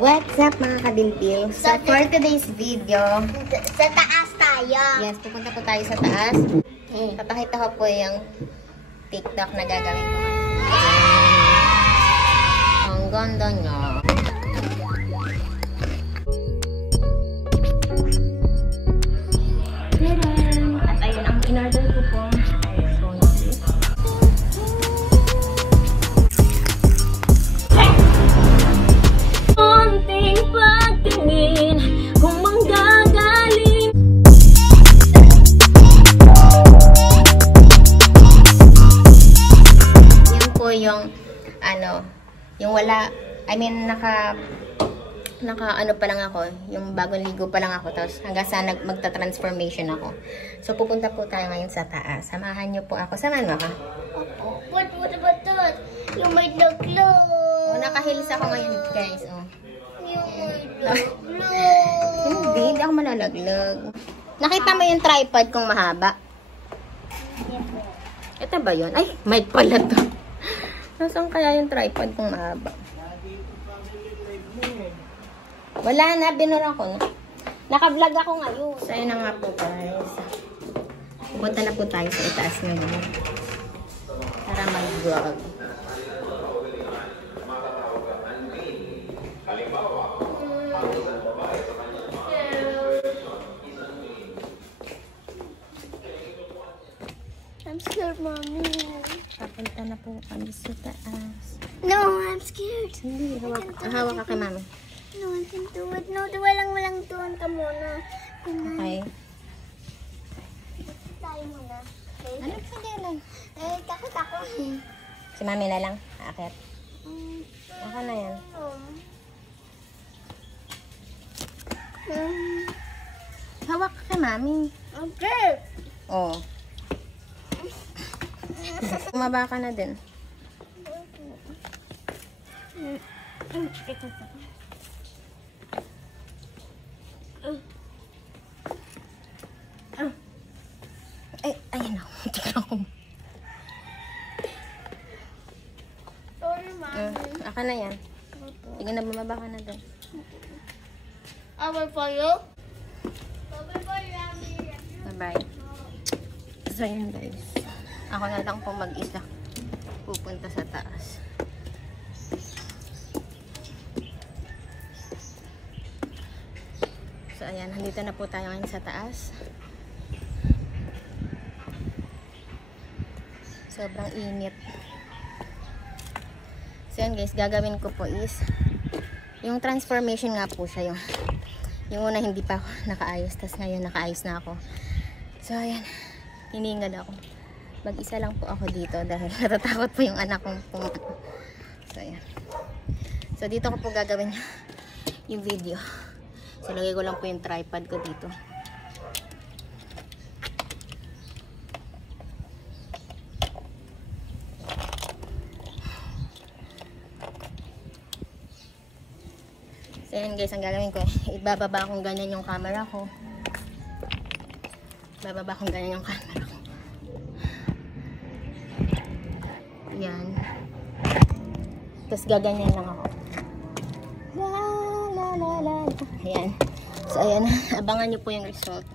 What's up mga kabilbil? So for today's video, sa taas tayo. yes, pupunta po tayo sa taas. Papakita ko po yung TikTok na gagawin ko. Ang ganda niya. At ayun, ang in-order ko po ay Sony. Konting pagtingin kung manggagaling. Yan po yung yung wala, I mean naka ano pa lang ako, yung bagong ligo pa lang ako, tapos hanggang sa magta-transformation ako. So pupunta po tayo ngayon sa taas. Samahan niyo po ako. Samahan mo ka? Opo. What about that? Yung may laglag. Oh, nakahilis ako ngayon, guys. Oh. Yung may laglag. Hindi ako malalaglag. Nakita mo yung tripod kong mahaba? Ito ba yun? Ay, mic pala to. Nasaan kaya yung tripod kong mahaba? Wala na, binura ko na. Naka-vlog ako ngayon. So, ayun na nga po, guys. Pupunta na po tayo sa itaas ngayon. Para mag-vlog. I'm scared, Mommy. Papunta na po kami sa taas. No, I'm scared. Hindi, hawak ka kay mami. No, I can do it. No, walang tuwan ka muna. Okay. Tayo muna. Okay? Ano pa lang? Takot ako. Si mami na lang. Akit. Ako na yan. Hawak ka kay mami. Okay. Oo. Umaba ka na din. Ay, ayan ako. Tingnan ako. Sorry, Mommy. Aka na yan. Sige na, bumaba ka na din. I will follow. Bye-bye, Mommy. Bye-bye. So, yun guys. Ako na lang po mag-isa. Pupunta sa taas. So, ayan. Nandito na po tayo ngayon sa taas. Sobrang init. So, yun guys. Gagawin ko po is yung transformation nga po siya. Yung una hindi pa ako nakaayos. Tapos ngayon nakaayos na ako. So, ayan. Hiningal ako. Mag-isa lang po ako dito dahil natatakot po yung anak kong pumunta. So, ayan. So, dito ko po gagawin yung video. So, lagay ko lang po yung tripod ko dito. So, ayan guys, ang gagawin ko, ibababa kong ganyan yung camera ko. Bababa kong ganyan yung camera ko. Yan. Tapos gaganyan lang ako. La la la la. Ayan. So ayan, abangan nyo po yung result.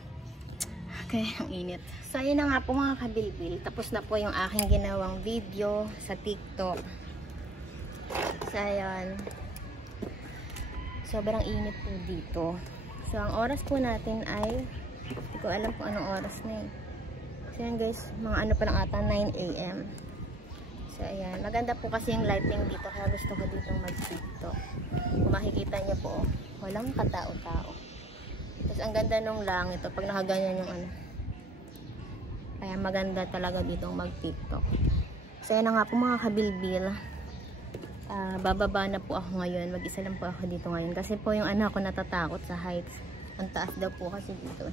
Okay, ang init. So ayan na nga po mga kabilbil. Tapos na po yung aking ginawang video sa TikTok. So ayan. Sobrang init po dito. So ang oras po natin ay, hindi ko alam kung anong oras na eh. So ayan guys, mga ano pa lang ata, 9 AM. So, ayan. Maganda po kasi yung lighting dito. Kaya gusto ko ditong mag-TikTok. Kung makikita niyo po, walang katao-tao. Tapos, ang ganda nung langit. Pag nakaganyan yung ano. Kaya maganda talaga ditong mag-TikTok. So, ayan na nga po mga kabilbil. Bababa na po ako ngayon. Mag-isa lang po ako dito ngayon. Kasi po yung anak ko natatakot sa heights. Ang taas daw po kasi dito.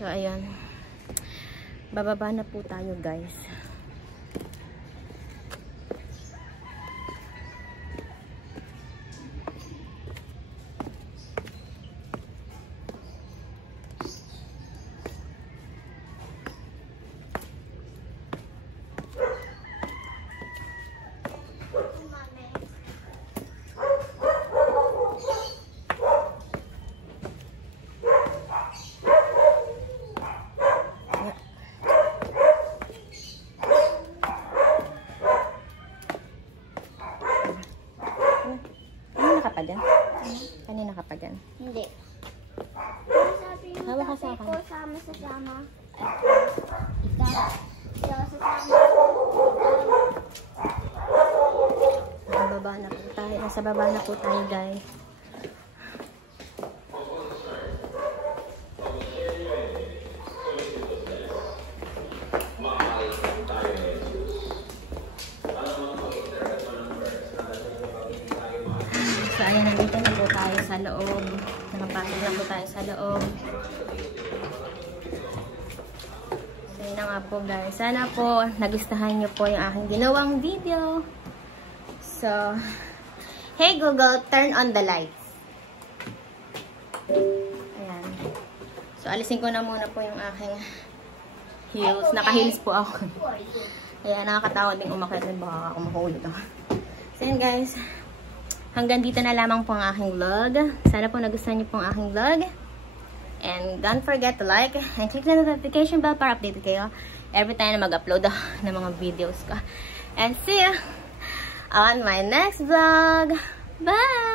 So, ayan. Bababa na po tayo guys. ka pa dyan? Kanina ka pa dyan? Hindi. Sabi ng Hawak ka sa tatay akin. ko, sama sa sama. Ikaw, ikaw sa sama. Baba na po tayo. Nasa baba na po tayo, guys. So, ayan, nandito na po tayo sa loob. Nakapasok na po tayo sa loob. So, yun na nga po, guys. Sana po, nagustuhan nyo po yung aking ginawang video. So, hey Google, turn on the lights. Ayan. So, alisin ko na muna po yung aking heels. Naka-heels po ako. Ayan, nakakatakot din umakyat. Baka ako mahulog ako. So, yun guys. Hanggang dito na lamang po ang aking vlog. Sana po nagustuhan niyo po ang aking vlog. And don't forget to like and click the notification bell para updated kayo every time na mag-upload ng mga videos ko. And see you on my next vlog. Bye!